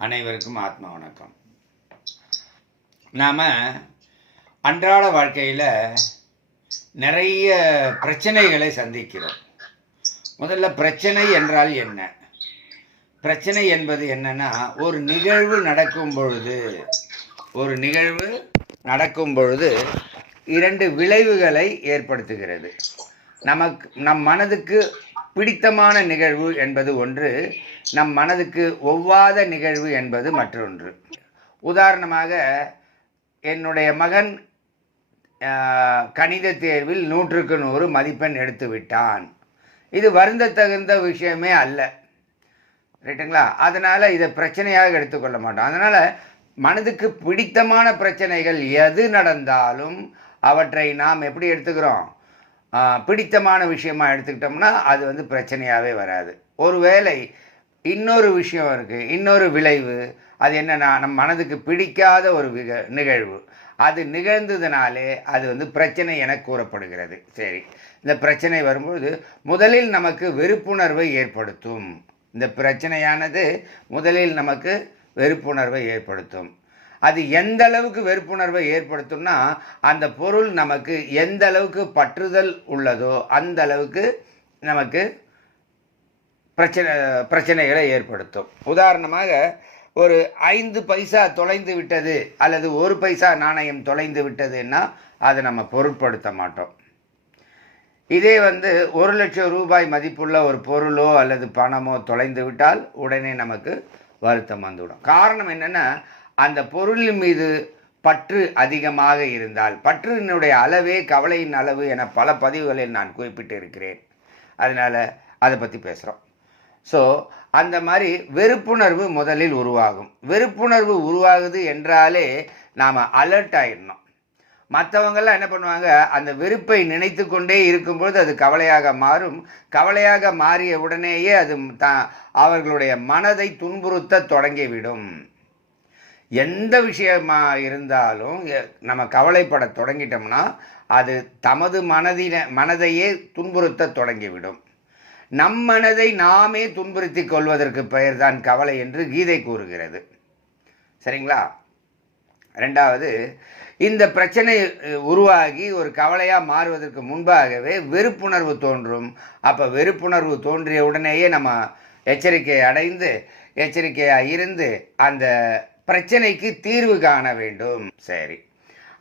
அனைவருக்கும் ஆத்ம வணக்கம். நாம் அன்றாட வாழ்க்கையில் நிறைய பிரச்சனைகளை சந்திக்கிறோம். முதல்ல பிரச்சனை என்றால் என்ன? பிரச்சனை என்பது என்னன்னா, ஒரு நிகழ்வு நடக்கும் பொழுது இரண்டு விளைவுகளை ஏற்படுத்துகிறது. நம் மனதுக்கு பிடித்தமான நிகழ்வு என்பது ஒன்று, நம் மனதுக்கு ஒவ்வாத நிகழ்வு என்பது மற்றொன்று. உதாரணமாக, என்னுடைய மகன் கணித தேர்வில் 100க்கு 100 மதிப்பெண் எடுத்து விட்டான். இது வருந்தத்தகுந்த விஷயமே அல்ல, ரைட்டுங்களா? அதனால் இதை பிரச்சனையாக எடுத்துக்கொள்ள மாட்டோம். அதனால் மனதுக்கு பிடித்தமான பிரச்சனைகள் எது நடந்தாலும் அவற்றை நாம் எப்படி எடுத்துக்கிறோம்? பிடித்தமான விஷயமா எடுத்துக்கிட்டோம்னா அது பிரச்சனையாகவே வராது. ஒருவேளை இன்னொரு விஷயம் இருக்குது, இன்னொரு விளைவு. அது என்னென்னா, நம் மனதுக்கு பிடிக்காத ஒரு நிகழ்வு அது நிகழ்ந்ததுனாலே அது பிரச்சனை என கூறப்படுகிறது. சரி, இந்த பிரச்சனை வரும்போது முதலில் நமக்கு வெறுப்புணர்வை ஏற்படுத்தும். இந்த பிரச்சனையானது முதலில் நமக்கு வெறுப்புணர்வை ஏற்படுத்தும். அது எந்த அளவுக்கு வெறுப்புணர்வை ஏற்படுத்தும்னா, அந்த பொருள் நமக்கு எந்த அளவுக்கு பற்றுதல் உள்ளதோ அந்த அளவுக்கு நமக்கு பிரச்சனைகளை ஏற்படுத்தும். உதாரணமாக, ஒரு 5 பைசா தொலைந்து விட்டது அல்லது 1 பைசா நாணயம் தொலைந்து விட்டதுன்னா அதை நம்ம பொருட்படுத்த மாட்டோம். இதே 1 லட்சம் ரூபாய் மதிப்புள்ள ஒரு பொருளோ அல்லது பணமோ தொலைந்து விட்டால் உடனே நமக்கு வருத்தம் வந்துவிடும். காரணம் என்னென்னா, அந்த பொருளின் மீது பற்று அதிகமாக இருந்தால், பற்றினுடைய அளவே கவலையின் அளவு என பல பதிவுகளில் நான் குறிப்பிட்டு இருக்கிறேன். அதனால் அதை பற்றி பேசுகிறோம். ஸோ அந்த மாதிரி வெறுப்புணர்வு முதலில் உருவாகும். வெறுப்புணர்வு உருவாகுது என்றாலே நாம் அலர்ட் ஆகிடணும். மற்றவங்கெல்லாம் என்ன பண்ணுவாங்க, அந்த வெறுப்பை நினைத்து கொண்டே இருக்கும்போது அது கவலையாக மாறும். கவலையாக மாறிய உடனேயே அது அவர்களுடைய மனதை துன்புறுத்த தொடங்கிவிடும். எந்த விஷயமா இருந்தாலும் நம்ம கவலைப்பட தொடங்கிட்டோம்னா அது தமது மனதையே துன்புறுத்த தொடங்கிவிடும். நம் மனதை நாமே துன்புறுத்தி கொள்வதற்கு பெயர் தான் கவலை என்று கீதை கூறுகிறது. சரிங்களா? ரெண்டாவது, இந்த பிரச்சனை உருவாகி ஒரு கவலையாக மாறுவதற்கு முன்பாகவே வெறுப்புணர்வு தோன்றும். அப்போ வெறுப்புணர்வு தோன்றிய உடனேயே நம்ம எச்சரிக்கையாக இருந்து அந்த பிரச்சனைக்கு தீர்வு காண வேண்டும். சரி,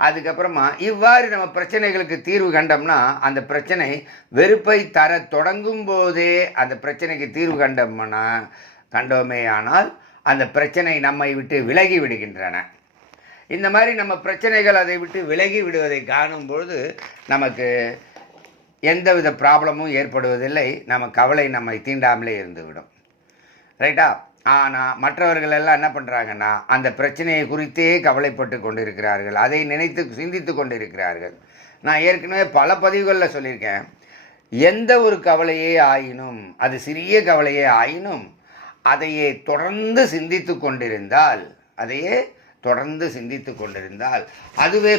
அதுக்கப்புறமா இவ்வாறு நம்ம பிரச்சனைகளுக்கு தீர்வு கண்டோம்னா, அந்த பிரச்சனை வெறுப்பை தர தொடங்கும் போதே அந்த பிரச்சனைக்கு தீர்வு கண்டோமே ஆனால் அந்த பிரச்சனை நம்மை விட்டு விலகி விடுகின்றன. இந்த மாதிரி நம்ம பிரச்சனைகள் அதை விட்டு விலகி விடுவதை காணும்பொழுது நமக்கு எந்தவித ப்ராப்ளமும் ஏற்படுவதில்லை. நம்ம கவலை நம்மை தீண்டாமலே இருந்துவிடும். ரைட்டா? ஆனால் மற்றவர்கள் எல்லாம் என்ன பண்ணுறாங்கன்னா, அந்த பிரச்சனையை குறித்தே கவலைப்பட்டு கொண்டிருக்கிறார்கள், அதை நினைத்து சிந்தித்து கொண்டிருக்கிறார்கள். நான் ஏற்கனவே பல பதிவுகளில் சொல்லியிருக்கேன், எந்த ஒரு கவலையே ஆயினும், அது சிறிய கவலையே ஆயினும், அதையே தொடர்ந்து சிந்தித்து கொண்டிருந்தால் அதுவே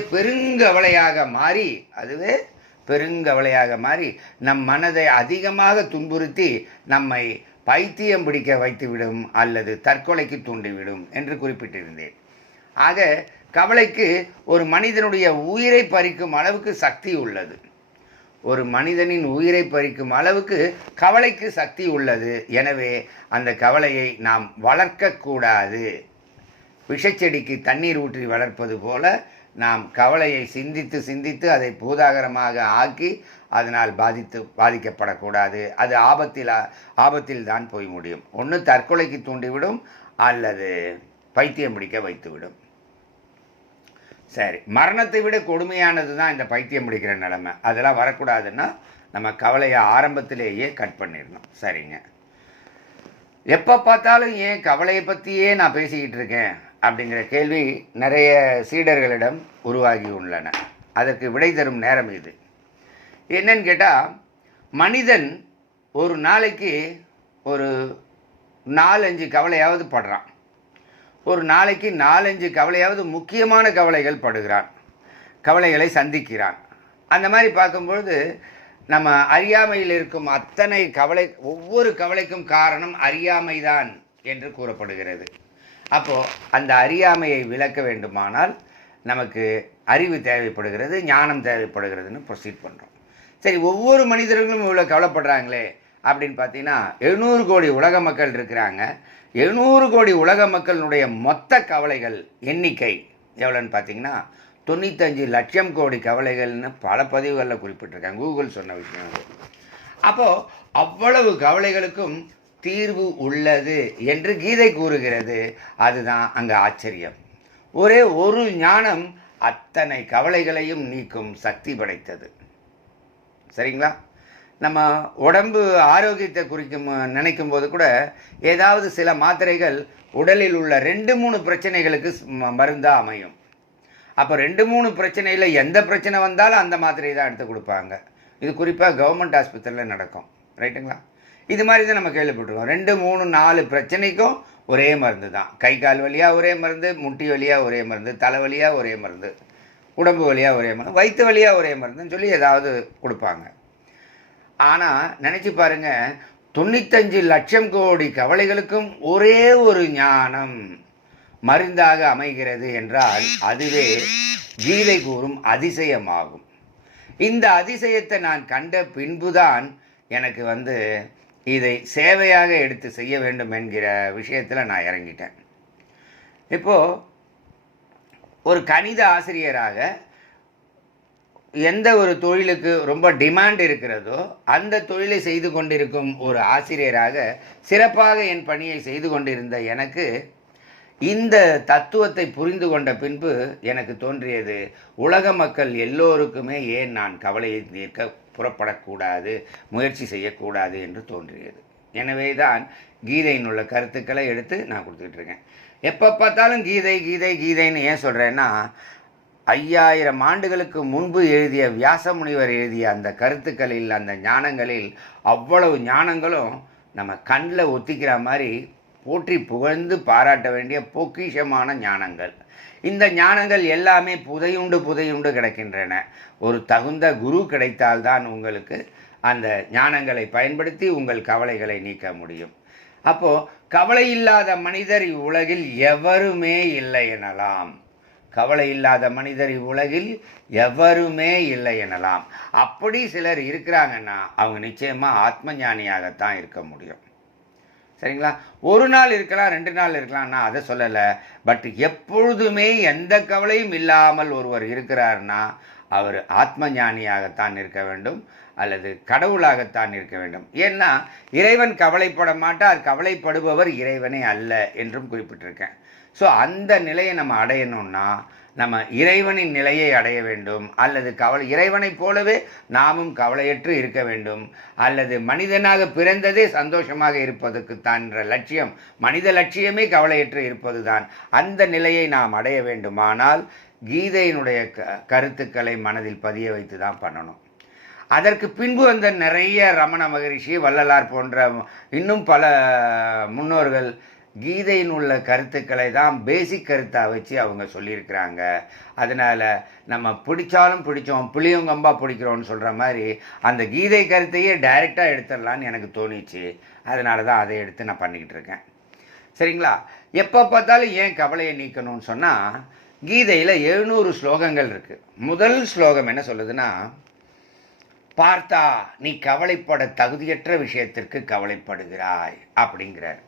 பெருங்கவலையாக மாறி நம் மனதை அதிகமாக துன்புறுத்தி நம்மை பைத்தியம் பிடிக்க வைத்துவிடும் அல்லது தற்கொலைக்கு தூண்டிவிடும் என்று குறிப்பிட்டிருந்தேன். ஆக கவலைக்கு ஒரு மனிதனுடைய உயிரை பறிக்கும் அளவுக்கு சக்தி உள்ளது. ஒரு மனிதனின் உயிரை பறிக்கும் அளவுக்கு கவலைக்கு சக்தி உள்ளது. எனவே அந்த கவலையை நாம் வளர்க்கக்கூடாது. விஷச்செடிக்கு தண்ணீர் ஊற்றி வளர்ப்பது போல நாம் கவலையை சிந்தித்து அதை பூதாகரமாக ஆக்கி அதனால் பாதிக்கப்படக்கூடாது. அது ஆபத்தில் தான் போய் முடியும். ஒன்று தற்கொலைக்கு தூண்டிவிடும் அல்லது பைத்தியம் பிடிக்க வைத்துவிடும். சரி, மரணத்தை விட கொடுமையானது தான் இந்த பைத்தியம் பிடிக்கிற நிலைமை. அதெல்லாம் வரக்கூடாதுன்னா நம்ம கவலையை ஆரம்பத்திலேயே கட் பண்ணிடணும். சரிங்க, எப்போ பார்த்தாலும் ஏன் கவலையை பற்றியே நான் பேசிக்கிட்டு இருக்கேன் அப்படிங்கிற கேள்வி நிறைய சீடர்களிடம் உருவாகி உள்ளன. அதற்கு விடை தரும் நேரம் இது. என்னன்னு கேட்டால், மனிதன் ஒரு நாளைக்கு ஒரு 4-5 கவலையாவது படுறான். ஒரு நாளைக்கு 4-5 கவலையாவது முக்கியமான கவலைகள் படுகிறான், கவலைகளை சந்திக்கிறான். அந்த மாதிரி பார்க்கும்பொழுது நம்ம அறியாமையில் இருக்கும் அத்தனை ஒவ்வொரு கவலைக்கும் காரணம் அறியாமைதான் என்று கூறப்படுகிறது. அப்போது அந்த அறியாமையை விளக்க வேண்டுமானால் நமக்கு அறிவு தேவைப்படுகிறது, ஞானம் தேவைப்படுகிறதுன்னு ப்ரொசீட் பண்ணுறோம். சரி, ஒவ்வொரு மனிதர்களும் இவ்வளோ கவலைப்படுறாங்களே அப்படின்னு பார்த்தீங்கன்னா 700 கோடி உலக மக்கள் இருக்கிறாங்க. 700 கோடி உலக மக்களுடைய மொத்த கவலைகள் எண்ணிக்கை எவ்வளோன்னு பார்த்தீங்கன்னா 95 லட்சம் கோடி கவலைகள்னு பல பதிவுகளில் குறிப்பிட்டிருக்காங்க. கூகுள் சொன்ன விஷயம் அது. அப்போது அவ்வளவு கவலைகளுக்கும் தீர்வு உள்ளது என்று கீதை கூறுகிறது. அதுதான் அங்கே ஆச்சரியம். ஒரே ஒரு ஞானம் அத்தனை கவலைகளையும் நீக்கும் சக்தி படைத்தது. சரிங்களா? நம்ம உடம்பு ஆரோக்கியத்தை குறிக்கும் நினைக்கும் போது கூட ஏதாவது சில மாத்திரைகள் உடலில் உள்ள 2-3 பிரச்சனைகளுக்கு மருந்தாக அமையும். அப்போ 2-3 பிரச்சனையில் எந்த பிரச்சனை வந்தாலும் அந்த மாத்திரையை தான் எடுத்து கொடுப்பாங்க. இது குறிப்பாக கவர்மெண்ட் ஆஸ்பத்திரியில் நடக்கும். ரைட்டுங்களா? இது மாதிரி தான் நம்ம கேள்விப்பட்டிருக்கோம். 2, 3, 4 பிரச்சனைக்கும் ஒரே மருந்து தான். கை கால் வலியாக ஒரே மருந்து, முட்டி வலியாக ஒரே மருந்து, தலைவலியாக ஒரே மருந்து, உடம்பு வலியாக ஒரே மருந்து, வயிற்று வலியாக ஒரே மருந்துன்னு சொல்லி ஏதாவது கொடுப்பாங்க. ஆனால் நினச்சி பாருங்கள், 95 லட்சம் கோடி கவலைகளுக்கும் ஒரே ஒரு ஞானம் மருந்தாக அமைகிறது என்றால் அதுவே கீதை கூறும் அதிசயமாகும். இந்த அதிசயத்தை நான் கண்ட பின்புதான் எனக்கு இதை சேவையாக எடுத்து செய்ய வேண்டும் என்கிற விஷயத்தில் நான் இறங்கிட்டேன். இப்போது ஒரு கணித ஆசிரியராக எந்த ஒரு தொழிலுக்கு ரொம்ப டிமாண்ட் இருக்கிறதோ அந்த தொழிலை செய்து கொண்டிருக்கும் ஒரு ஆசிரியராக சிறப்பாக என் பணியை செய்து கொண்டிருந்த எனக்கு இந்த தத்துவத்தை புரிந்து கொண்ட பின்பு எனக்கு தோன்றியது, உலக மக்கள் எல்லோருக்குமே ஏன் நான் கவலையை தீர்க்க புறப்படக்கூடாது, முயற்சி செய்யக்கூடாது என்று தோன்றியது. எனவே தான் கீதையின் உள்ள கருத்துக்களை எடுத்து நான் கொடுத்துக்கிட்டு இருக்கேன். எப்போ பார்த்தாலும் கீதை கீதை கீதைன்னு ஏன் சொல்கிறேன்னா, 5000 ஆண்டுகளுக்கு முன்பு எழுதிய வியாச முனிவர் எழுதிய அந்த கருத்துக்களில், அந்த ஞானங்களில் அவ்வளவு ஞானங்களும் நம்ம கண்ணில் ஒத்திக்கிற மாதிரி போற்றி புகழ்ந்து பாராட்ட வேண்டிய பொக்கிஷமான ஞானங்கள். இந்த ஞானங்கள் எல்லாமே புதையுண்டு கிடக்கின்றன. ஒரு தகுந்த குரு கிடைத்தால்தான் உங்களுக்கு அந்த ஞானங்களை பயன்படுத்தி உங்கள் கவலைகளை நீக்க முடியும். அப்போது கவலை இல்லாத மனிதர் இவ்வுலகில் எவருமே இல்லை எனலாம். கவலை இல்லாத மனிதர் இவ்வுலகில் எவருமே இல்லை எனலாம். அப்படி சிலர் இருக்கிறாங்கன்னா அவங்க நிச்சயமாக ஆத்ம ஞானியாகத்தான் இருக்க முடியும். சரிங்களா? ஒரு நாள் இருக்கலாம், 2 நாள் இருக்கலாம், நான் அதை சொல்லலை. பட் எப்பொழுதுமே எந்த கவலையும் இல்லாமல் ஒருவர் இருக்கிறார்னா அவர் ஆத்ம ஞானியாகத்தான் இருக்க வேண்டும், அல்லது கடவுளாகத்தான் இருக்க வேண்டும். ஏன்னா இறைவன் கவலைப்பட மாட்டார், கவலைப்படுபவர் இறைவனே அல்ல என்றும் குறிப்பிட்டிருக்கேன். ஸோ அந்த நிலையை நம்ம அடையணும்னா நம்ம இறைவனின் நிலையை அடைய வேண்டும், அல்லது இறைவனைப் போலவே நாமும் கவலையற்று இருக்க வேண்டும், அல்லது மனிதனாக பிறந்ததே சந்தோஷமாக இருப்பதற்குத்தான் என்ற லட்சியம், மனித லட்சியமே கவலையற்று இருப்பது தான். அந்த நிலையை நாம் அடைய வேண்டுமானால் கீதையினுடைய கருத்துக்களை மனதில் பதிய வைத்து தான் பண்ணணும். அதற்கு பின்பு அந்த நிறைய ரமண மகரிஷி, வள்ளலார் போன்ற இன்னும் பல முன்னோர்கள் கீதையின் உள்ள கருத்துக்களை தான் பேசிக் கருத்தாக வச்சு அவங்க சொல்லியிருக்கிறாங்க. அதனால் நம்ம பிடிச்சாலும் பிடிச்சோம், புளியங்கம்பா பிடிக்கிறோன்னு சொல்கிற மாதிரி அந்த கீதை கருத்தையே டைரெக்டாக எடுத்துடலான்னு எனக்கு தோணிச்சு. அதனால தான் அதை எடுத்து நான் பண்ணிக்கிட்டு இருக்கேன். சரிங்களா? எப்போ பார்த்தாலும் ஏன் கவலையை நீக்கணும்னு சொன்னால், கீதையில் 700 ஸ்லோகங்கள் இருக்குது. முதல் ஸ்லோகம் என்ன சொல்லுதுன்னா, பார்த்தா நீ கவலைப்பட தகுதியற்ற விஷயத்திற்கு கவலைப்படுகிறாய் அப்படிங்கிறார்.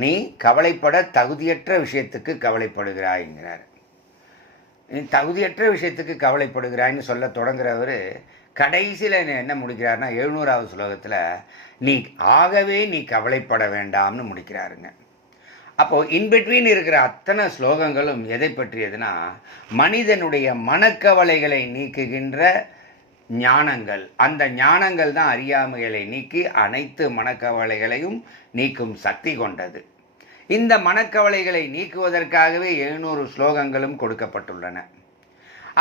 நீ கவலைப்பட தகுதியற்ற விஷயத்துக்கு கவலைப்படுகிறாய்ங்கிறார். நீ தகுதியற்ற விஷயத்துக்கு கவலைப்படுகிறாய்ன்னு சொல்ல தொடங்குறவர் கடைசியில் என்ன முடிக்கிறாருன்னா 700வது ஸ்லோகத்தில் நீ கவலைப்பட வேண்டாம்னு முடிக்கிறாருங்க. அப்போது இன்பிட்வீன் இருக்கிற அத்தனை ஸ்லோகங்களும் எதை பற்றியதுன்னா, மனிதனுடைய மனக்கவலைகளை நீக்குகின்ற ஞானங்கள். அந்த ஞானங்கள் தான் அறியாமைகளை நீக்கி அனைத்து மனக்கவலைகளையும் நீக்கும் சக்தி கொண்டது. இந்த மனக்கவலைகளை நீக்குவதற்காகவே 700 ஸ்லோகங்களும் கொடுக்கப்பட்டுள்ளன.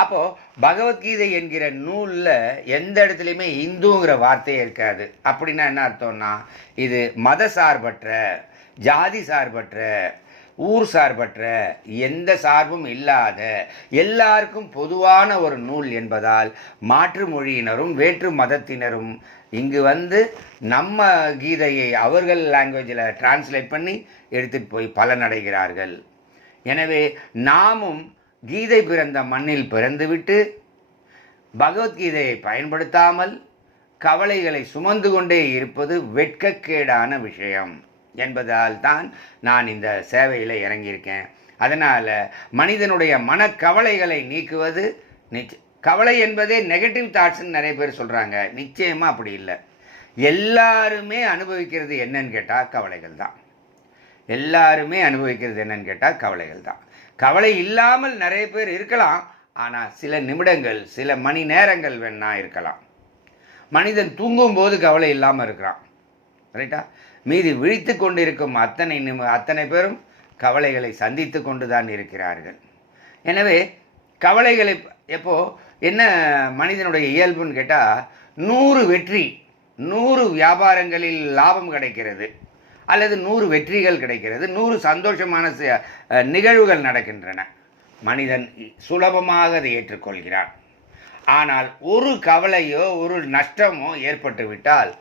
அப்போது பகவத்கீதை என்கிற நூலில் எந்த இடத்துலையுமே இந்துங்கிற வார்த்தையே இருக்காது. அப்படின்னா என்ன அர்த்தம்னா, இது மத சார்பற்ற, ஜாதி சார்பற்ற, ஊர் சார்பற்ற, எந்த சார்பும் இல்லாத, எல்லாருக்கும் பொதுவான ஒரு நூல் என்பதால் மாற்று மொழியினரும் வேற்று மதத்தினரும் இங்கு வந்து நம்ம கீதையை அவர்கள் லாங்குவேஜில் டிரான்ஸ்லேட் பண்ணி எடுத்துகிட்டு போய் பலனடைகிறார்கள். எனவே நாமும் கீதை பிறந்த மண்ணில் பிறந்துவிட்டு பகவத்கீதையை பயன்படுத்தாமல் கவலைகளை சுமந்து கொண்டே இருப்பது வெட்கக்கேடான விஷயம் என்பதால் தான் நான் இந்த சேவையில் இறங்கியிருக்கேன். அதனால் மனிதனுடைய மனக்கவலைகளை நீக்குவது கவலை என்பதே நெகட்டிவ் தாட்ஸ்ன்னு நிறைய பேர் சொல்கிறாங்க. நிச்சயமாக அப்படி இல்லை. எல்லாருமே அனுபவிக்கிறது என்னன்னு கேட்டால் கவலைகள் தான். எல்லாருமே அனுபவிக்கிறது என்னன்னு கேட்டால் கவலைகள் தான். கவலை இல்லாமல் நிறைய பேர் இருக்கலாம். ஆனால் சில நிமிடங்கள், சில மணி நேரங்கள் வேணா இருக்கலாம். மனிதன் தூங்கும்போது கவலை இல்லாமல் இருக்கிறான், ரைட்டா? மீதி விழித்து கொண்டிருக்கும் அத்தனை பேரும் கவலைகளை சந்தித்து கொண்டு தான் இருக்கிறார்கள். எனவே கவலைகளை என்ன மனிதனுடைய இயல்புன்னு கேட்டால், 100 வெற்றி, 100 வியாபாரங்களில் லாபம் கிடைக்கிறது, அல்லது 100 வெற்றிகள் கிடைக்கிறது, 100 சந்தோஷமான நிகழ்வுகள் நடக்கின்றன. மனிதன் சுலபமாக அதை ஏற்றுக்கொள்கிறான். ஆனால் ஒரு கவலையோ ஒரு நஷ்டமோ ஏற்பட்டு விட்டால்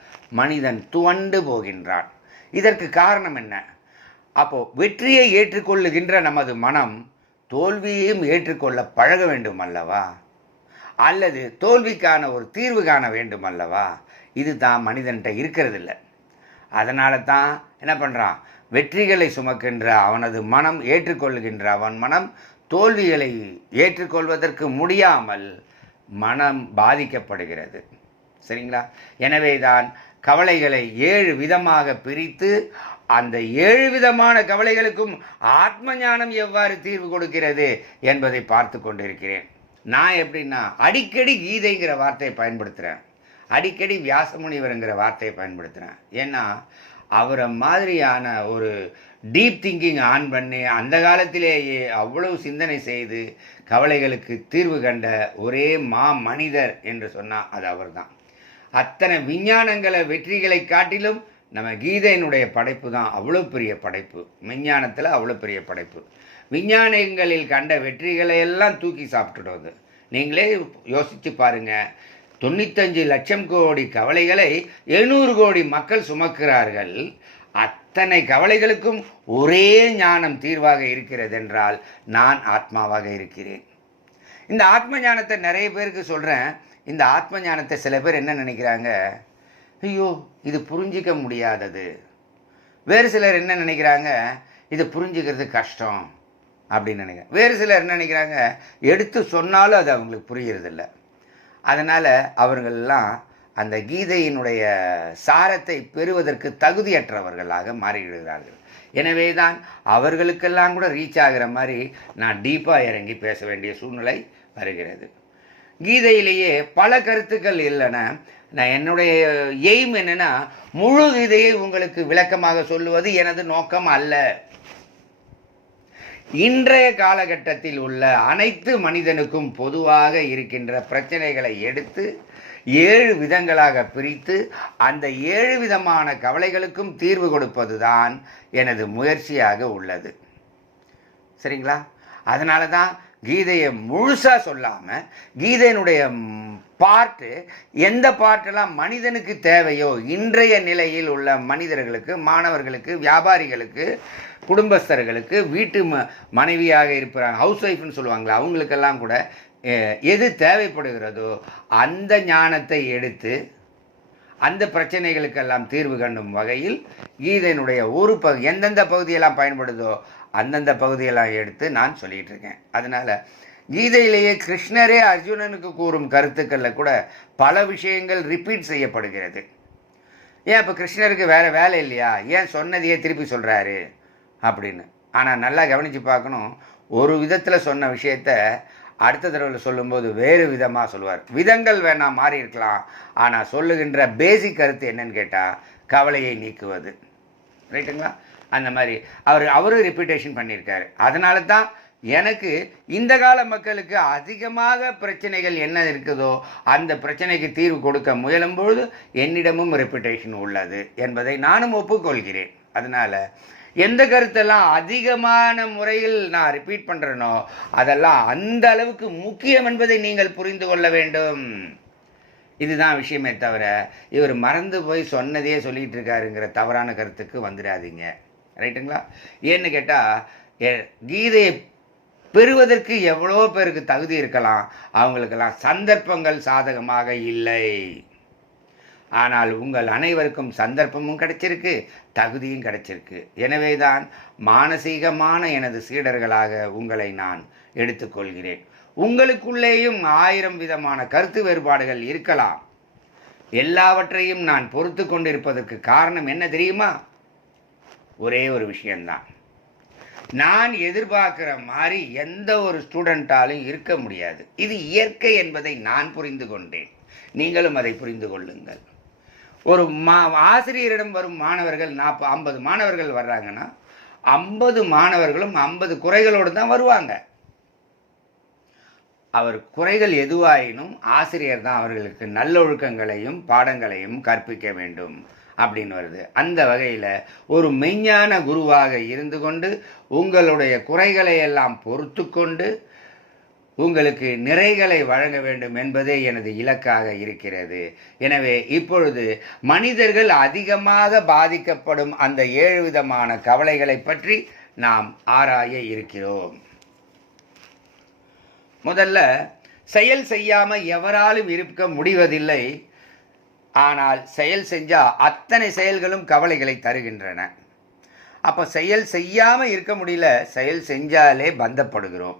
மனிதன் துவண்டு போகின்றான். இதற்கு காரணம் என்ன? வெற்றியை ஏற்றுக்கொள்ளுகின்ற நமது மனம் தோல்வியையும் ஏற்றுக்கொள்ள பழக வேண்டும் அல்லவா? அல்லது தோல்விக்கான ஒரு தீர்வு காண வேண்டும் அல்லவா? இது தான் மனிதன்கிட்ட இருக்கிறது இல்லை. அதனால தான் என்ன பண்ணுறான்? வெற்றிகளை சுமக்கின்ற அவனது மனம், ஏற்றுக்கொள்ளுகின்ற அவன் மனம் தோல்விகளை ஏற்றுக்கொள்வதற்கு முடியாமல் மனம் பாதிக்கப்படுகிறது. சரிங்களா? எனவே தான் கவலைகளை 7 விதமாக பிரித்து அந்த 7 விதமான கவலைகளுக்கும் ஆத்ம ஞானம் எவ்வாறு தீர்வு கொடுக்கிறது என்பதை பார்த்து கொண்டிருக்கிறேன். நான் எப்படின்னா அடிக்கடி கீதைங்கிற வார்த்தையை பயன்படுத்துகிறேன், அடிக்கடி வியாசமுனிவருங்கிற வார்த்தையை பயன்படுத்துகிறேன். ஏன்னா அவரை மாதிரியான ஒரு டீப் திங்கிங் ஆன் பண்ணி அந்த காலத்திலேயே அவ்வளவு சிந்தனை செய்து கவலைகளுக்கு தீர்வு கண்ட ஒரே மனிதர் என்று சொன்னால் அது அவர் தான். அத்தனை விஞ்ஞானங்களை வெற்றிகளை காட்டிலும் நம்ம கீதையினுடைய படைப்பு தான் அவ்வளோ பெரிய படைப்பு. விஞ்ஞானத்தில் அவ்வளோ பெரிய படைப்பு. விஞ்ஞானங்களில் கண்ட வெற்றிகளை எல்லாம் தூக்கி சாப்பிட்டுடுவது. நீங்களே யோசித்து பாருங்கள். 95 லட்சம் கோடி கவலைகளை 700 கோடி மக்கள் சுமக்கிறார்கள். அத்தனை கவலைகளுக்கும் ஒரே ஞானம் தீர்வாக இருக்கிறது என்றால் நான் ஆத்மாவாக இருக்கிறேன். இந்த ஆத்ம ஞானத்தை நிறைய பேருக்கு சொல்கிறேன். இந்த ஆத்ம ஞானத்தை சில பேர் என்ன நினைக்கிறாங்க? ஐயோ, இது புரிஞ்சிக்க முடியாதது. வேறு சிலர் என்ன நினைக்கிறாங்க? இது புரிஞ்சுக்கிறது கஷ்டம் அப்படின்னு நினைக்கிறேன். வேறு சிலர் என்ன நினைக்கிறாங்க? எடுத்து சொன்னாலும் அது அவங்களுக்கு புரியறதில்லை. அதனால் அவர்களெல்லாம் அந்த கீதையினுடைய சாரத்தை பெறுவதற்கு தகுதியற்றவர்களாக மாறிவிடுகிறார்கள். எனவே தான் அவர்களுக்கெல்லாம் கூட ரீச் ஆகிற மாதிரி நான் டீப்பாக இறங்கி பேச வேண்டிய சூழ்நிலை வருகிறது. கீதையிலேயே பல கருத்துக்கள் இல்லைன்னா நான் என்னுடைய எய்ம் என்னென்னா முழு கீதையை உங்களுக்கு விளக்கமாக சொல்லுவது எனது நோக்கம் அல்ல. இன்றைய காலகட்டத்தில் உள்ள அனைத்து மனிதனுக்கும் பொதுவாக இருக்கின்ற பிரச்சனைகளை எடுத்து 7 விதங்களாக பிரித்து அந்த 7 விதமான கவலைகளுக்கும் தீர்வு கொடுப்பது தான் எனது முயற்சியாக உள்ளது. சரிங்களா? அதனால தான் கீதையை முழுசாக சொல்லாமல் கீதையினுடைய பார்ட்டு, எந்த பார்ட்டெல்லாம் மனிதனுக்கு தேவையோ, இன்றைய நிலையில் உள்ள மனிதர்களுக்கு, மாணவர்களுக்கு, வியாபாரிகளுக்கு, குடும்பஸ்தர்களுக்கு, வீட்டு மனைவியாக இருப்பாங்க, ஹவுஸ் ஒய்ஃப்னு சொல்லுவாங்களா, அவங்களுக்கெல்லாம் கூட எது தேவைப்படுகிறதோ அந்த ஞானத்தை எடுத்து அந்த பிரச்சனைகளுக்கெல்லாம் தீர்வு கண்டும் வகையில் கீதையினுடைய ஒரு எந்தெந்த பகுதியெல்லாம் பயன்படுதோ அந்தந்த பகுதியெல்லாம் எடுத்து நான் சொல்லிகிட்டு இருக்கேன். அதனால் கீதையிலேயே கிருஷ்ணரே அர்ஜுனனுக்கு கூறும் கருத்துக்களில் கூட பல விஷயங்கள் ரிப்பீட் செய்யப்படுகிறது. ஏன் இப்போ கிருஷ்ணருக்கு வேறு வேலை இல்லையா? ஏன் சொன்னதையே திருப்பி சொல்கிறாரு அப்படின்னு. ஆனால் நல்லா கவனித்து பார்க்கணும். ஒரு விதத்தில் சொன்ன விஷயத்த அடுத்த தடவை சொல்லும்போது வேறு விதமாக சொல்லுவார். விதங்கள் வேணால் மாறி இருக்கலாம், ஆனால் சொல்லுகின்ற பேசிக் கருத்து என்னன்னு கேட்டால் கவலையை நீக்குவது. ரைட்டுங்களா? அந்த மாதிரி அவரும் ரிப்பீட்டேஷன் பண்ணியிருக்காரு. அதனால தான் எனக்கு இந்த கால மக்களுக்கு அதிகமாக பிரச்சனைகள் என்ன இருக்குதோ அந்த பிரச்சனைக்கு தீர்வு கொடுக்க முயலும்பொழுது என்னிடமும் ரெப்புடேஷன் உள்ளது என்பதை நானும் ஒப்புக்கொள்கிறேன். அதனால் எந்த கருத்தெல்லாம் அதிகமான முறையில் நான் ரிப்பீட் பண்ணுறேனோ அதெல்லாம் அந்த அளவுக்கு முக்கியம் என்பதை நீங்கள் புரிந்து கொள்ள வேண்டும். இதுதான் விஷயமே தவிர இவர் மறந்து போய் சொன்னதே சொல்லிகிட்டு இருக்காருங்கிற தவறான கருத்துக்கு வந்துடாதீங்க. ரைட்டுங்களா? ஏன்னு கேட்டால் கீதையை பெறுவதற்கு எவ்வளோ பேருக்கு தகுதி இருக்கலாம், அவங்களுக்கெல்லாம் சந்தர்ப்பங்கள் சாதகமாக இல்லை. ஆனால் உங்கள் அனைவருக்கும் சந்தர்ப்பமும் கிடைச்சிருக்கு, தகுதியும் கிடைச்சிருக்கு. எனவே தான் மானசீகமான எனது சீடர்களாக உங்களை நான் எடுத்துக்கொள்கிறேன். உங்களுக்குள்ளேயும் 1000 விதமான கருத்து வேறுபாடுகள் இருக்கலாம். எல்லாவற்றையும் நான் பொறுத்து கொண்டிருப்பதற்கு காரணம் என்ன தெரியுமா? ஒரே ஒரு விஷயம்தான். நான் எதிர்பார்க்கிற மாதிரி எந்த ஒரு ஸ்டூடெண்ட்டாலும் இருக்க முடியாது. இது இயற்கை என்பதை நான் புரிந்து கொண்டேன். நீங்களும் அதை புரிந்து கொள்ளுங்கள். ஒரு ஆசிரியரிடம் வரும் மாணவர்கள் 50 மாணவர்கள் வர்றாங்கன்னா 50 மாணவர்களும் 50 குறைகளோடு தான் வருவாங்க. அவர் குறைகள் எதுவாயினும் ஆசிரியர் தான் அவர்களுக்கு நல்லொழுக்கங்களையும் பாடங்களையும் கற்பிக்க வேண்டும் அப்படின்னு வருது. அந்த வகையில் ஒரு மெய்ஞான குருவாக இருந்து கொண்டு உங்களுடைய குறைகளை எல்லாம் பொறுத்து கொண்டு உங்களுக்கு நிறைகளை வழங்க வேண்டும் என்பதே எனது இலக்காக இருக்கிறது. எனவே இப்பொழுது மனிதர்கள் அதிகமாக பாதிக்கப்படும் அந்த 7 விதமான கவலைகளை பற்றி நாம் ஆராய இருக்கிறோம். முதல்ல, செயல் செய்யாமல் எவராலும் இருக்க முடிவதில்லை. ஆனால் செயல் செஞ்சால் அத்தனை செயல்களும் கவலைகளை தருகின்றன. அப்போ செயல் செய்யாமல் இருக்க முடியல, செயல் செஞ்சாலே பந்தப்படுகிறோம்.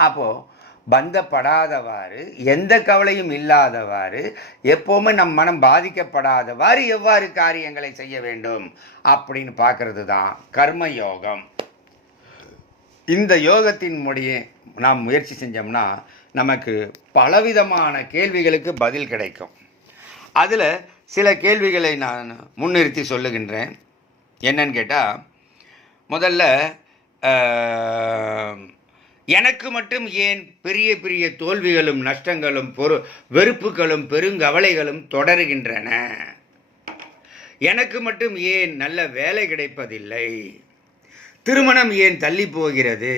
அப்போது பந்தப்படாதவாறு, எந்த கவலையும் இல்லாதவாறு, எப்போவுமே நம் மனம் பாதிக்கப்படாதவாறு எவ்வாறு காரியங்களை செய்ய வேண்டும் அப்படின்னு பார்க்கறது தான் கர்ம யோகம். இந்த யோகத்தின் முடிய நாம் முயற்சி செஞ்சோம்னா நமக்கு பலவிதமான கேள்விகளுக்கு பதில் கிடைக்கும். அதில் சில கேள்விகளை நான் முன்னிறுத்தி சொல்லுகின்றேன். என்னன்னு கேட்டால், முதல்ல எனக்கு மட்டும் ஏன் பெரிய பெரிய தோல்விகளும் நஷ்டங்களும் வெறுப்புகளும் பெருங்கவலைகளும் தொடருகின்றன? எனக்கு மட்டும் ஏன் நல்ல வேலை கிடைப்பதில்லை? திருமணம் ஏன் தள்ளி போகிறது?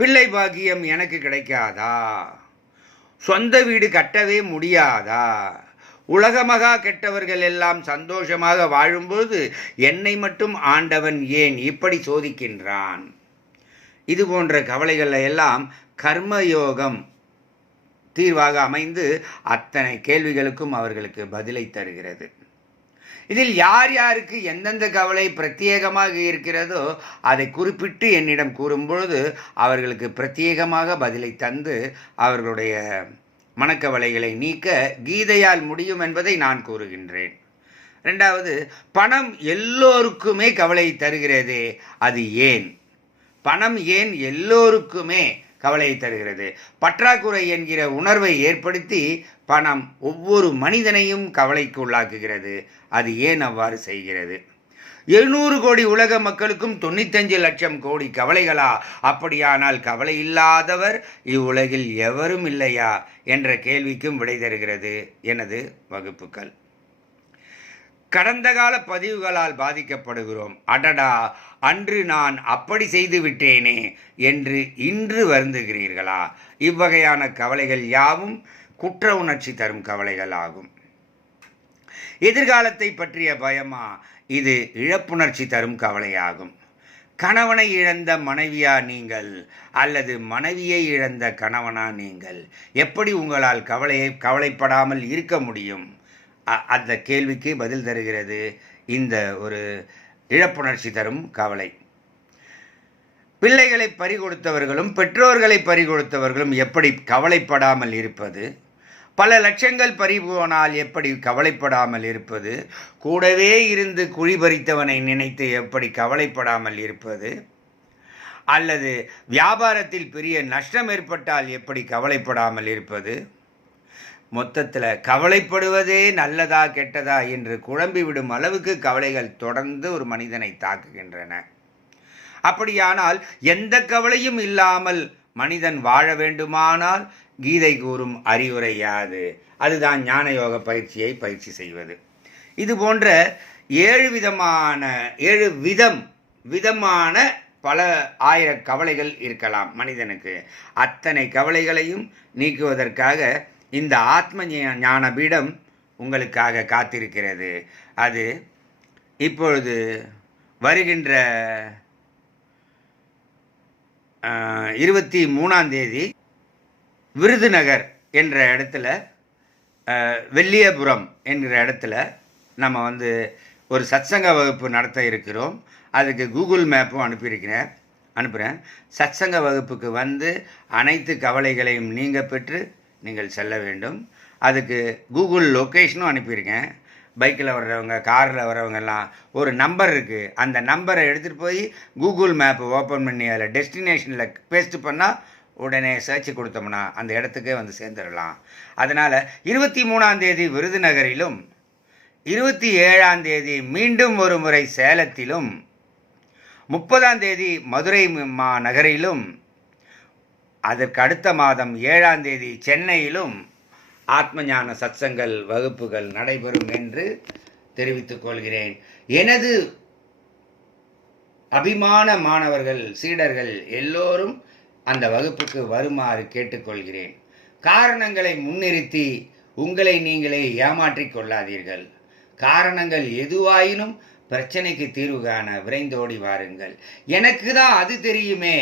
பிள்ளை பாக்கியம் எனக்கு கிடைக்காதா? சொந்த வீடு கட்டவே முடியாதா? உலகமகா கெட்டவர்கள் எல்லாம் சந்தோஷமாக வாழும்போது என்னை மட்டும் ஆண்டவன் ஏன் இப்படி சோதிக்கின்றான்? இது போன்ற கவலைகளை எல்லாம் கர்மயோகம் தீர்வாக அமைந்து அத்தனை கேள்விகளுக்கும் அவர்களுக்கு பதிலை தருகிறது. இதில் யார் யாருக்கு எந்தெந்த கவலை பிரத்யேகமாக இருக்கிறதோ அதை குறிப்பிட்டு என்னிடம் கூறும்பொழுது அவர்களுக்கு பிரத்யேகமாக பதிலை தந்து அவர்களுடைய மனக்கவலைகளை நீக்க கீதையால் முடியும் என்பதை நான் கூறுகின்றேன். ரெண்டாவது, பணம் எல்லோருக்குமே கவலை தருகிறதே, அது ஏன்? பணம் ஏன் எல்லோருக்குமே கவலையை தருகிறது? பற்றாக்குறை என்கிற உணர்வை ஏற்படுத்தி பணம் ஒவ்வொரு மனிதனையும் கவலைக்கு உள்ளாக்குகிறது. அது ஏன் அவ்வாறு செய்கிறது? 700 கோடி உலக மக்களுக்கும் 95 லட்சம் கோடி கவலைகளா? அப்படியானால் கவலை இல்லாதவர் இவ்வுலகில் எவரும் இல்லையா என்ற கேள்விக்கும் விடை தருகிறது எனது வகுப்புகள். கடந்த கால பதிவுகளால் பாதிக்கப்படுகிறோம். அடடா, அன்று நான் அப்படி செய்து விட்டேனே என்று இன்று வருந்துகிறீர்களா? இவ்வகையான கவலைகள் யாவும் குற்ற உணர்ச்சி தரும் கவலைகள் ஆகும். எதிர்காலத்தை பற்றிய பயமா? இது இழப்புணர்ச்சி தரும் கவலையாகும். கணவனை இழந்த மனைவியா நீங்கள், அல்லது மனைவியை இழந்த கணவனா நீங்கள்? எப்படி உங்களால் கவலைப்படாமல் இருக்க முடியும்? அந்த கேள்விக்கு பதில் தருகிறது இந்த ஒரு இழப்புணர்ச்சி தரும் கவலை. பிள்ளைகளை பறிகொடுத்தவர்களும் பெற்றோர்களை பறிகொடுத்தவர்களும் எப்படி கவலைப்படாமல் இருப்பது? பல லட்சங்கள் பறிபோனால் எப்படி கவலைப்படாமல் இருப்பது? கூடவே இருந்து குழி பறித்தவனை நினைத்து எப்படி கவலைப்படாமல் இருப்பது? அல்லது வியாபாரத்தில் பெரிய நஷ்டம் ஏற்பட்டால் எப்படி கவலைப்படாமல் இருப்பது? மொத்தத்தில் கவலைப்படுவதே நல்லதா கெட்டதா என்று குழம்பிவிடும் அளவுக்கு கவலைகள் தொடர்ந்து ஒரு மனிதனை தாக்குகின்றன. அப்படியானால் எந்த கவலையும் இல்லாமல் மனிதன் வாழ வேண்டுமானால் கீதை கூறும் அறிவுரை யாது? அதுதான் ஞான யோக பயிற்சி செய்வது. இது போன்ற 7 விதம் விதமான பல ஆயிர கவலைகள் இருக்கலாம் மனிதனுக்கு. அத்தனை கவலைகளையும் நீக்குவதற்காக இந்த ஆத்ம ஞான பீடம் உங்களுக்காக காத்திருக்கிறது. அது இப்பொழுது வருகின்ற 23ஆம் தேதி விருதுநகர் என்ற இடத்துல, வெள்ளியபுரம் என்கிற இடத்துல நம்ம ஒரு சத்சங்க வகுப்பு நடத்த இருக்கிறோம். அதுக்கு கூகுள் மேப்பும் அனுப்புகிறேன். சத்சங்க வகுப்புக்கு அனைத்து கவலைகளையும் நீங்கள் பெற்று நீங்கள் செல்ல வேண்டும். அதுக்கு கூகுள் லொக்கேஷனும் அனுப்பியிருக்கேன். பைக்கில் வர்றவங்க, காரில் வர்றவங்கெல்லாம் ஒரு நம்பர் இருக்குது. அந்த நம்பரை எடுத்துகிட்டு போய் கூகுள் மேப்பு ஓப்பன் பண்ணி அதில் டெஸ்டினேஷனில் பேஸ்ட் பண்ணால் உடனே சர்ச் கொடுத்தோம்னா அந்த இடத்துக்கே சேர்ந்துடலாம். அதனால் 23ஆம் தேதி விருதுநகரிலும், 27ஆம் தேதி மீண்டும் ஒரு முறை சேலத்திலும், 30ஆம் தேதி மதுரை நகரிலும், அதற்கு அடுத்த மாதம் 7ஆம் தேதி சென்னையிலும் ஆத்மஞான சத்சங்கள் வகுப்புகள் நடைபெறும் என்று தெரிவித்துக் கொள்கிறேன். எனது அபிமான மாணவர்கள், சீடர்கள் எல்லோரும் அந்த வகுப்புக்கு வருமாறு கேட்டுக்கொள்கிறேன். காரணங்களை முன்னிறுத்தி உங்களை நீங்களே ஏமாற்றிக் கொள்ளாதீர்கள். காரணங்கள் எதுவாயினும் பிரச்சனைக்கு தீர்வு காண விரைந்தோடி வாருங்கள். எனக்கு தான் அது தெரியுமே.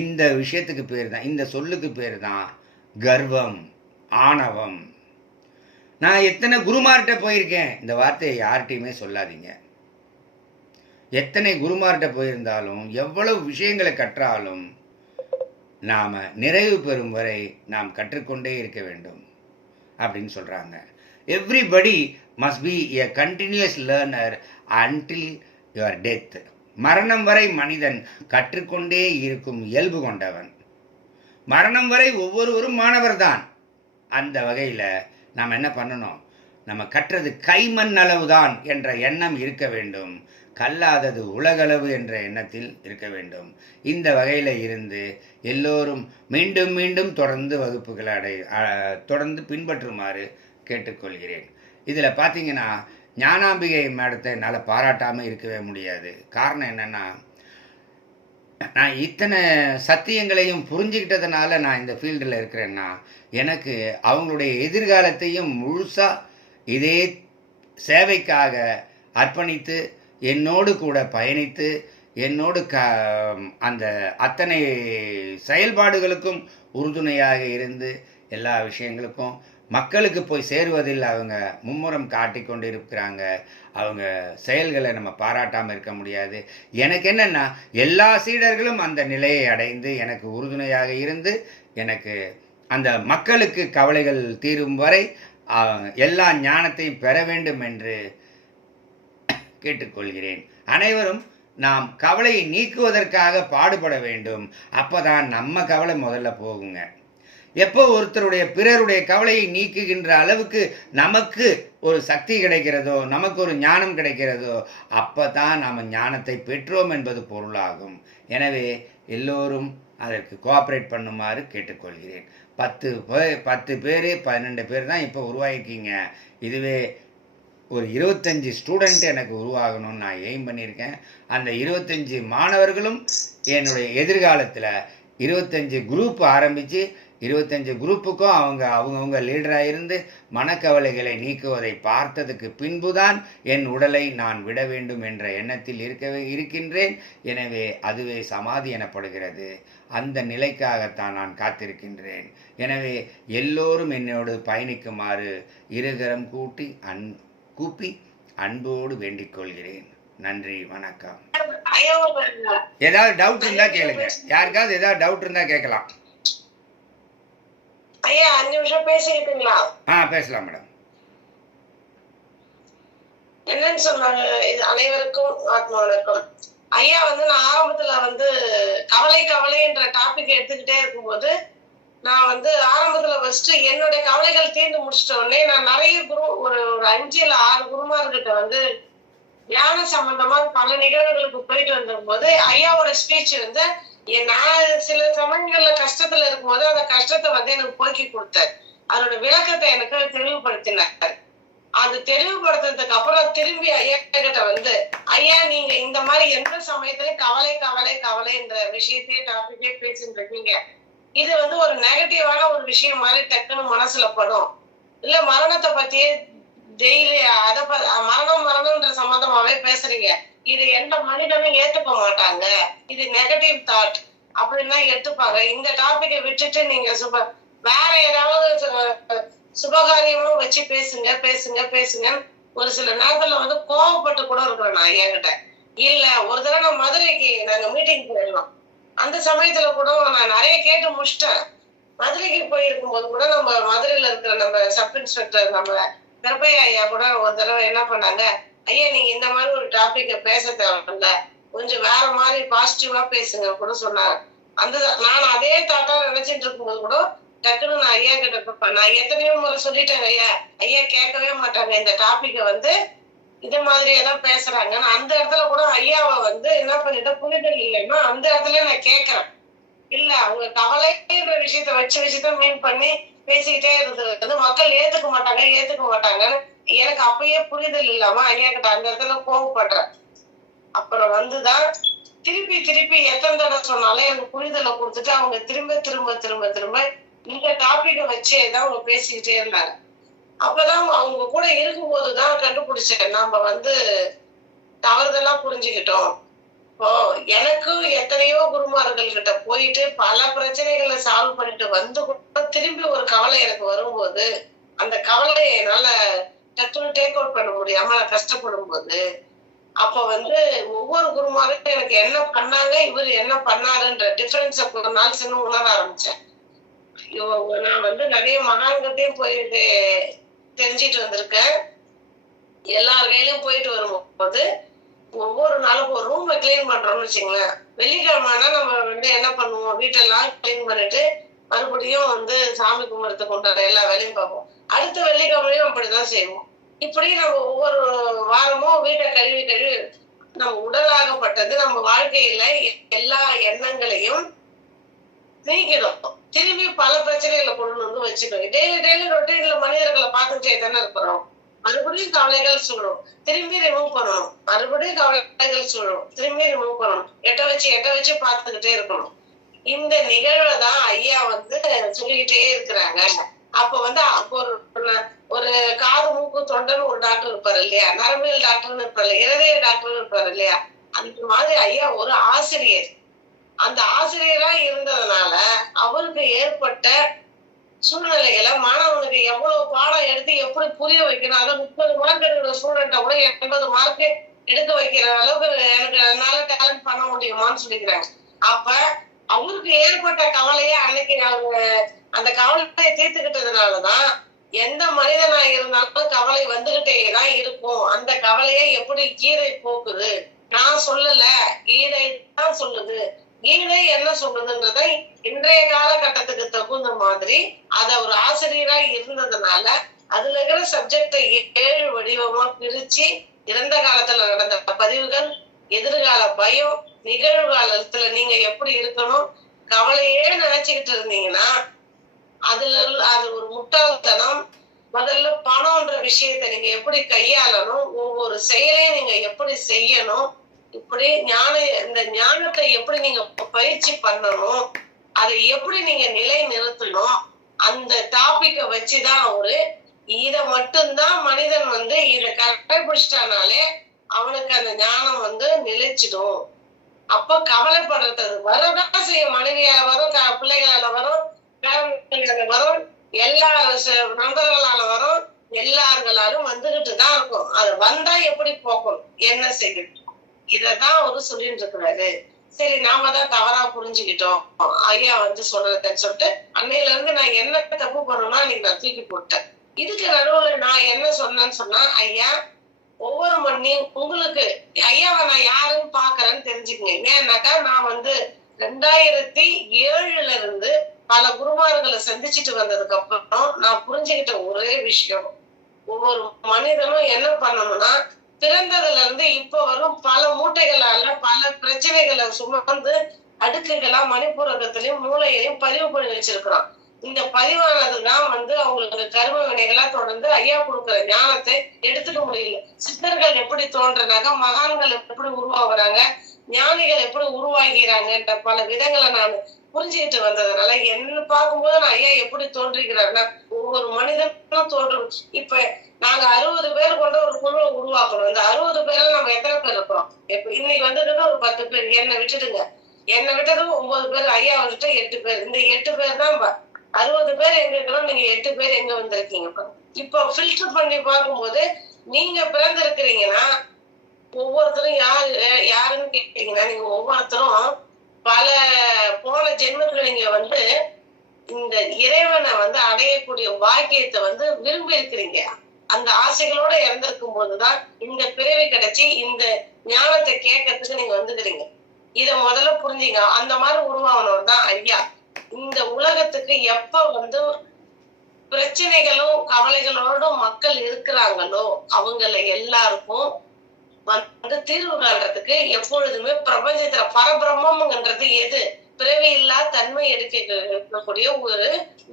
இந்த விஷயத்துக்கு பேர் தான், இந்த சொல்லுக்கு பேர் தான் கர்வம், ஆணவம். நான் எத்தனை குருமார்கிட்ட போயிருக்கேன். இந்த வார்த்தையை யார்கிட்டையுமே சொல்லாதீங்க. எத்தனை குருமார்கிட்ட போயிருந்தாலும், எவ்வளவு விஷயங்களை கற்றாலும், நாம் நிறைவு பெறும் வரை நாம் கற்றுக்கொண்டே இருக்க வேண்டும் அப்படின்னு சொல்கிறாங்க. Everybody must be a continuous learner until your death. மரணம் வரை மனிதன் கற்றுக்கொண்டே இருக்கும் இயல்பு கொண்டவன். மரணம் வரை ஒவ்வொருவரும் மாணவர் தான். அந்த வகையில் நாம் என்ன பண்ணணும்? நம்ம கற்றது கைமண் அளவு தான் என்ற எண்ணம் இருக்க வேண்டும். கல்லாதது உலகளவு என்ற எண்ணத்தில் இருக்க வேண்டும். இந்த வகையில் இருந்து எல்லோரும் மீண்டும் மீண்டும் தொடர்ந்து வகுப்புகளை தொடர்ந்து பின்பற்றுமாறு கேட்டுக்கொள்கிறேன். இதில் பார்த்தீங்கன்னா, ஞானாம்பிகை மேடத்தை என்னால் பாராட்டாமல் இருக்கவே முடியாது. காரணம் என்னென்னா, நான் இத்தனை சத்தியங்களையும் புரிஞ்சுக்கிட்டதுனால நான் இந்த ஃபீல்டில் இருக்கிறேன்னா, எனக்கு அவங்களுடைய எதிர்காலத்தையும் முழுசாக இதே சேவைக்காக அர்ப்பணித்து என்னோடு கூட பயணித்து என்னோடு அந்த அத்தனை செயல்பாடுகளுக்கும் உறுதுணையாக இருந்து எல்லா விஷயங்களுக்கும் மக்களுக்கு போய் சேருவதில் அவங்க மும்முரம் காட்டி கொண்டு இருக்கிறாங்க. அவங்க செயல்களை நம்ம பாராட்டாமல் இருக்க முடியாது. எனக்கு என்னென்னா, எல்லா சீடர்களும் அந்த நிலையை அடைந்து எனக்கு உறுதுணையாக இருந்து எனக்கு அந்த மக்களுக்கு கவலைகள் தீரும் வரை எல்லா ஞானத்தையும் பெற வேண்டும் என்று கேட்டுக்கொள்கிறேன். அனைவரும் நாம் கவலையை நீக்குவதற்காக பாடுபட வேண்டும். அப்போதான் நம்ம கவலை முதல்ல போகுங்க. எப்போ ஒருத்தருடைய பிறருடைய கவலையை நீக்குகின்ற அளவுக்கு நமக்கு ஒரு சக்தி கிடைக்கிறதோ, நமக்கு ஒரு ஞானம் கிடைக்கிறதோ, அப்போ தான் நாம் ஞானத்தை பெற்றோம் என்பது பொருளாகும். எனவே எல்லோரும் அதற்கு கோஆப்ரேட் பண்ணுமாறு கேட்டுக்கொள்கிறேன். 10 பேர் 12 பேர் தான் இப்போ உருவாகிருக்கீங்க. இதுவே ஒரு 25 ஸ்டூடெண்ட் எனக்கு உருவாகணும்னு நான் எய்ம் பண்ணியிருக்கேன். அந்த 25 மாணவர்களும் என்னுடைய எதிர்காலத்தில் 25 குரூப் ஆரம்பித்து 25 குரூப்புக்கும் அவங்கவுங்க லீடராக இருந்து மனக்கவலைகளை நீக்குவதை பார்த்ததுக்கு பின்புதான் என் உடலை நான் விட வேண்டும் என்ற எண்ணத்தில் இருக்கின்றேன். எனவே அதுவே சமாதி எனப்படுகிறது. அந்த நிலைக்காகத்தான் நான் காத்திருக்கின்றேன். எனவே எல்லோரும் என்னோடு பயணிக்குமாறு இருகரம் கூப்பி அன்போடு வேண்டிக் கொள்கிறேன். நன்றி, வணக்கம். ஏதாவது டவுட் இருந்தா கேளுங்க. யாருக்காவது ஏதாவது டவுட் இருந்தா கேட்கலாம். ஐயா 5 நிமிஷம் பேசிக்கிட்டீங்களா? பேசலாம் மேடம். என்னன்னு சொன்னாங்க? இது அனைவருக்கும் ஆத்மா வணக்கம். ஐயா நான் ஆரம்பத்துல கவலை என்ற டாபிக் எடுத்துக்கிட்டே இருக்கும்போது நான் ஆரம்பத்துல ஃபர்ஸ்ட் என்னுடைய கவலைகள் தீர்ந்து முடிச்சிட்ட உடனே நான் நிறைய ஒரு 5 இல்ல 6 குருமார்கிட்ட ஞான சம்பந்தமா பல நிகழ்வுகளுக்கு போயிட்டு வந்தபோது ஐயாவோட ஸ்பீச் நான் சில சமயங்கள்ல கஷ்டத்துல இருக்கும்போது அந்த கஷ்டத்தை எனக்கு போக்கி கொடுத்தார். அதோட விளக்கத்தை எனக்கு தெளிவுபடுத்தினார். அது தெளிவுபடுத்துறதுக்கு அப்புறம் திரும்பி ஐயா கிட்ட வந்து, ஐயா நீங்க இந்த மாதிரி எந்த சமயத்திலயும் கவலை கவலை கவலை என்ற விஷயத்தையே டாபிக்கே பேசிட்டு இருக்கீங்க. இது வந்து ஒரு நெகட்டிவான ஒரு விஷயம் மாதிரி டக்குன்னு மனசுல படும். இல்ல மரணத்தை பத்தியே டெய்லி மரணம் மரணம்ன்ற சம்பந்தமாவே பேசுறீங்க. இது எந்த மனிதனும் ஏத்துக்க மாட்டாங்க. இது நெகட்டிவ் தாட் அப்படின்னு தான் எடுத்துப்பாங்க. இந்த டாபிக்கை விட்டுட்டு நீங்க வேற ஏதாவது சுபகாரியமும் வச்சு பேசுங்க பேசுங்க பேசுங்க. ஒரு சில நேரத்துல வந்து கோவப்பட்டு கூட இருக்கிறேன் நான் என்கிட்ட. இல்ல ஒரு தடவை நான் மதுரைக்கு நாங்க மீட்டிங் போயிருந்தோம். அந்த சமயத்துல கூட நான் நிறைய கேட்டு முடிச்சிட்டேன். மதுரைக்கு போயிருக்கும் போது கூட நம்ம மதுரையில இருக்கிற நம்ம சப் இன்ஸ்பெக்டர் நம்ம கருப்பையா ஐயா கூட ஒரு தடவை என்ன பண்ணாங்க, ஐயா நீங்க இந்த மாதிரி ஒரு டாபிக்க பேச தேவையில்ல, கொஞ்சம் வேற மாதிரி பாசிட்டிவா பேசுங்க கூட சொன்னாங்க. அந்த நான் அதே தாட்டா நினைச்சிட்டு இருக்கும்போது கூட டக்குன்னு நான் ஐயா கிட்ட நான் எத்தனையோ முறை சொல்லிட்டேங்க ஐயா, ஐயா கேட்கவே மாட்டாங்க இந்த டாபிக்க வந்து இது மாதிரியே தான் பேசுறாங்க. அந்த இடத்துல கூட ஐயாவை வந்து என்ன பண்ணிட்டு புரிதல் இல்லைன்னா அந்த இடத்துல நான் கேட்கிறேன். இல்ல அவங்க கவலைன்ற விஷயத்த வச்சுதான் மீன் பண்ணி பேசிக்கிட்டே இருந்தது மக்கள் ஏத்துக்க மாட்டாங்கன்னு எனக்கு அப்பயே புரிதல் இல்லாம ஐயா கிட்ட அந்த இடத்துல கோவப்படுறேன். அப்புறம் வந்துதான் திருப்பி திருப்பி எத்தனை தடவை சொன்னாலும் எனக்கு புரிதலை கொடுத்துட்டு அவங்க திரும்ப திரும்ப திரும்ப திரும்ப இந்த டாபிக்க வச்சேதான் அவங்க பேசிக்கிட்டே இருந்தாங்க. அப்பதான் அவங்க கூட இருக்கும்போதுதான் கண்டுபிடிச்சேன் நம்ம வந்து தவறுதெல்லாம் புரிஞ்சுக்கிட்டோம். இப்போ எனக்கு எத்தனையோ குருமார்கள் கிட்ட போயிட்டு பல பிரச்சனைகளை சால்வ் பண்ணிட்டு வந்து கூட திரும்பி ஒரு கவலை எனக்கு வரும்போது அந்த கவலையை என்னால டக்குன்னு டேக் அவுட் பண்ண முடியாம நான் கஷ்டப்படும் போது அப்ப வந்து ஒவ்வொரு குருமாரும் எனக்கு என்ன பண்ணாங்க இவர் என்ன பண்ணாருன்ற டிஃபரன்ஸ ஒரு நாள் சின்ன உணர ஆரம்பிச்சேன். நான் வந்து நிறைய மகான்கிட்டையும் போயிட்டு தெரிஞ்சிட்டு வந்திருக்கேன். எல்லார் கையிலும் போயிட்டு வரும்போது ஒவ்வொரு நாளும் ஒரு ரூம்ல கிளீன் பண்றோம்னு வச்சுங்களேன். வெள்ளிக்கிழமைனா நம்ம வந்து என்ன பண்ணுவோம், வீட்டெல்லாம் கிளீன் பண்ணிட்டு மறுபடியும் வந்து சாமி கும்பிடத்துக்கு கொண்டாட எல்லா வேலையும் பார்ப்போம். அடுத்த வெள்ளிக்கிழமையும் அப்படிதான் செய்வோம். இப்படி நம்ம ஒவ்வொரு வாரமும் வீட்டை கழுவி கழுவி நம்ம உடலாகப்பட்டது நம்ம வாழ்க்கையில எல்லா எண்ணங்களையும் நீக்கிடும். திரும்பி பல பிரச்சனைகளை கொண்டு வந்து வச்சுக்கணும். டெய்லி ரொட்டீன்ல மனிதர்களை பார்த்துட்டே தானே இருக்கிறோம். மறுபடியும் கவலைகள் சூழும், திரும்பி ரிமூவ் பண்ணணும். மறுபடியும் கவலைகள் சூழும், திரும்பி ரிமூவ் பண்ணணும். எட்ட வச்சு பார்த்துக்கிட்டே இருக்கணும். இந்த நிகழ்வை தான் ஐயா வந்து சொல்லிக்கிட்டே இருக்கிறாங்க. அப்ப வந்து ஒரு காது மூக்கு தொண்டன் ஒரு டாக்டர் இருப்பாரு இல்லையா, நரம்பியல் டாக்டர்னு இருப்பாரு, இருதய டாக்டர் இருப்பாரு இல்லையா, அந்த மாதிரி ஐயா ஒரு ஆசிரியர். அந்த ஆசிரியரா இருந்ததுனால அவருக்கு ஏற்பட்ட சூழ்நிலைகளை மாணவனுக்கு எவ்வளவு பாடம் எடுத்து எப்படி புரிய வைக்கணும், அதை 30 மார்க் எடுக்கிற ஸ்டூடெண்ட்டை கூட 80 மார்க் எடுக்க வைக்கிற அளவுக்கு எனக்கு என்னால டேலண்ட் பண்ண முடியுமான்னு சொல்லிக்கிறாங்க. அப்ப அவருக்கு ஏற்பட்ட கவலையை அன்னைக்கு அவங்க அந்த கவலையை தீர்த்துக்கிட்டதுனாலதான் எந்த மனிதனா இருந்தாலும் கவலை வந்துகிட்டேதான் இருக்கும். அந்த கவலையை எப்படி கீதை போக்குது, நான் சொல்லல கீதை தான் சொல்லுது. கீதை என்ன சொல்லுதுன்றத இன்றைய காலகட்டத்துக்கு தகுந்த மாதிரி அத ஒரு ஆசிரியரா இருந்ததுனால அதுல இருக்கிற சப்ஜெக்டை 7 வடிவமா பிரிச்சு இறந்த காலத்துல நடந்த பதிவுகள், எதிர்கால பயம், நிகழ்காலத்துல நீங்க எப்படி இருக்கணும், கவலையே நினைச்சுக்கிட்டு இருந்தீங்கன்னா அது ஒரு முட்டாள்தனம். முதல்ல பணம்ன்ற விஷயத்த நீங்க எப்படி கையாளணும், ஒவ்வொரு செயலையும் நீங்க எப்படி செய்யணும், இப்படி இந்த ஞானத்தை எப்படி நீங்க பயிற்சி பண்ணணும், அதை எப்படி நீங்க நிலை நிறுத்தணும், அந்த டாபிக்க வச்சுதான் இத மட்டும்தான் மனிதன் வந்து இத கடைபிடிச்சிட்டானாலே அவனுக்கு அந்த ஞானம் வந்து நிலைச்சிடும். அப்ப கவலைப்படுறது வரதான் செய்யும். மனைவியால வரும், பிள்ளைகளால வரும், வரும், எல்லா நண்பர்களால வரும், எல்லார்களாலும் வந்துகிட்டு தான் இருக்கும். அது வந்தா எப்படி போக்கணும், என்ன செய்யணும், இததான் அவரு சொல்லிட்டு இருக்கிறாரு. சரி நாம தான் தவறா புரிஞ்சுக்கிட்டோம் ஐயா வந்து சொல்றதுன்னு சொல்லிட்டு அன்னையில இருந்து நான் என்ன தப்பு பண்ணணும்னா நீங்க நான் தூக்கி போட்டேன். இதுக்கு நடுவுல நான் என்ன சொன்னேன்னு சொன்னா, ஐயா ஒவ்வொரு மண்ணியும் உங்களுக்கு ஐயாவை நான் யாருன்னு பாக்குறேன்னு தெரிஞ்சுக்கங்க. ஏன்னாக்கா நான் வந்து 2007 இருந்து பல குருமார்களை சந்திச்சுட்டு வந்ததுக்கு அப்புறம் நான் புரிஞ்சுக்கிட்ட ஒரே விஷயம், ஒவ்வொரு மனிதனும் என்ன பண்ணணும்னா பிறந்ததுல இருந்து இப்ப வரும் பல மூட்டைகளால பல பிரச்சனைகளை சுமந்து அடுக்குகளா மணிப்புரகத்திலையும் மூளையையும் பதிவு பண்ணி வச்சிருக்கிறான். இந்த பதிவானதுதான் வந்து அவங்களுக்கு கர்ம வினைகளா தொடர்ந்து ஐயா கொடுக்குற ஞானத்தை எடுத்துக்க முடியல. சித்தர்கள் எப்படி தோன்றினாங்க, மகான்கள் எப்படி உருவாகுறாங்க, ஞானிகள் எப்படி உருவாகிறாங்கன்ற பல விதங்களை நான் புரிஞ்சுக்கிட்டு வந்ததுனால என்ன பார்க்கும்போது நான் ஐயா எப்படி தோன்றுகிறாருன்னா ஒவ்வொரு மனிதனும் தோன்றும். இப்ப நாங்க 60 பேர் கொண்ட ஒரு குழுவை உருவாக்கணும். இந்த 60 பேர்ல நம்ம எத்தனை பேர் இருக்கிறோம்? இப்ப இன்னைக்கு வந்ததுக்கு ஒரு 10 பேர். என்னை விட்டுடுங்க, என்னை விட்டது 9 பேர், ஐயா வந்துட்டு 8 பேர். இந்த 8 பேர் தான் 60 பேர் எங்க இருக்கிறோம், நீங்க 8 பேர் எங்க வந்திருக்கீங்க. இப்ப ஃபில்டர் பண்ணி பார்க்கும்போது நீங்க பிறந்திருக்கிறீங்கன்னா ஒவ்வொருத்தரும் யாருன்னு கேட்டீங்கன்னா நீங்க ஒவ்வொருத்தரும் பல போன ஜென்மத்துல நீங்க வந்து இந்த இறைவனை வந்து அடையக்கூடிய வாக்கியத்தை வந்து விரும்பி இருக்கிறீங்க. அந்த ஆசைகளோட இறந்திருக்கும் போதுதான் இந்த பிறவி கிடைச்சி இந்த ஞானத்தை கேட்கறதுக்கு நீங்க வந்துக்கிறீங்க. இத முதல்ல புரிஞ்சுங்க. அந்த மாதிரி உருவானவர் தான் ஐயா. இந்த உலகத்துக்கு எப்ப வந்து பிரச்சனைகளும் கவலைகளோடும் மக்கள் இருக்கிறாங்களோ அவங்கள எல்லாருக்கும் வந்து தீர்வு காண்றதுக்கு எப்பொழுதுமே பிரபஞ்சத்துல பரபிரம்மம்ங்கிறது எது? பிறவி இல்லா தன்மை எடுக்கக்கூடிய ஒரு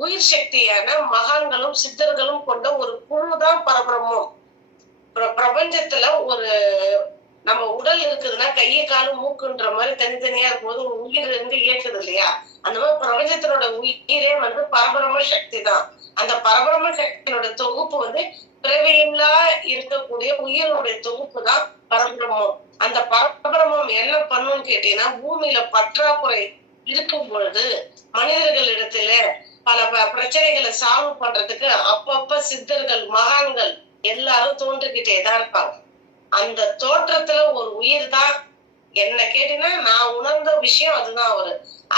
உயிர் சக்தியான மகான்களும் சித்தர்களும் கொண்ட ஒரு குழுதான் பரபிரம்மம். பிரபஞ்சத்துல ஒரு நம்ம உடல் இருக்குதுன்னா கையை காலு மூக்குன்ற மாதிரி தனித்தனியா இருக்கும்போது ஒரு உயிர் இருந்து இயக்குது இல்லையா? அந்த மாதிரி பிரபஞ்சத்தினோட உயிரே வந்து பரபிரம்ம சக்தி தான். அந்த பரபிரம்ம சக்தியோட தொகுப்பு வந்து பிறவியில்லா இருக்கக்கூடிய உயிரினுடைய தொகுப்பு தான் பரபிரம்மம். அந்த பரபிரம்மம் என்ன பண்ணுன்னு கேட்டீங்கன்னா பூமியில பற்றாக்குறை இருக்கும் பொழுது மனிதர்களிடத்துல பல பிரச்சனைகளை சால்வ் பண்றதுக்கு அப்பப்ப சித்தர்கள் மகான்கள் எல்லாரும் தோன்றிக்கிட்டே தான் இருப்பாங்க. அந்த தோற்றத்துல ஒரு உயிர் தான் என்ன கேட்டீங்கன்னா நான் உணர்ந்த விஷயம் அதுதான்.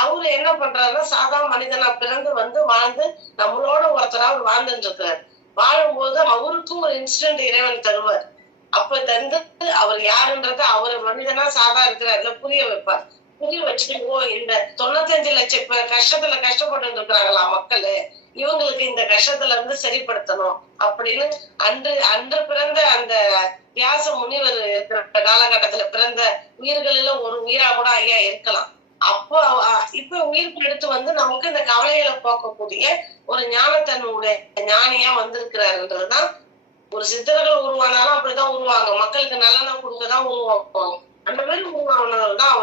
அவரு என்ன பண்றாருன்னா சாதா மனிதனா பிறந்து வந்து வாழ்ந்து நம்மளோட ஒருத்தரா அவர் வாழ்ந்துட்டு இருக்கிறார். வாழும்போது அவருக்கும் ஒரு இன்சிடென்ட் இறைவன் தருவார். அப்ப தந்து அவர் யாருன்றத அவர் மனிதனா சாதா இருக்கிறாருல புரிய வைப்பார். புரிய வச்சுட்டு இந்த 95 லட்சம் பேர் கஷ்டத்துல கஷ்டப்பட்டு இருக்கிறாங்களா மக்கள், இவங்களுக்கு இந்த கஷ்டத்துல இருந்து சரிப்படுத்தணும் அப்படின்னு அன்று பிறந்த அந்த வியாச முனிவர் இருக்கிற காலகட்டத்துல பிறந்த உயிர்களில ஒரு உயிரா கூட ஐயா இருக்கலாம். அப்போ இப்ப உயிர் எடுத்து வந்து நமக்கு இந்த கவலைகளை போக்கக்கூடிய ஒரு ஞானத்தன்னுடைய ஞானியா வந்திருக்கிறாருன்றதுதான். ஒரு சித்தர்கள் உருவானாலும் அப்படிதான் உருவாங்க, மக்களுக்கு நல்லெண்ண கொடுக்கதான் உருவாக்குவாங்க. அந்த மாதிரி உருவானவர் தான் அவர்.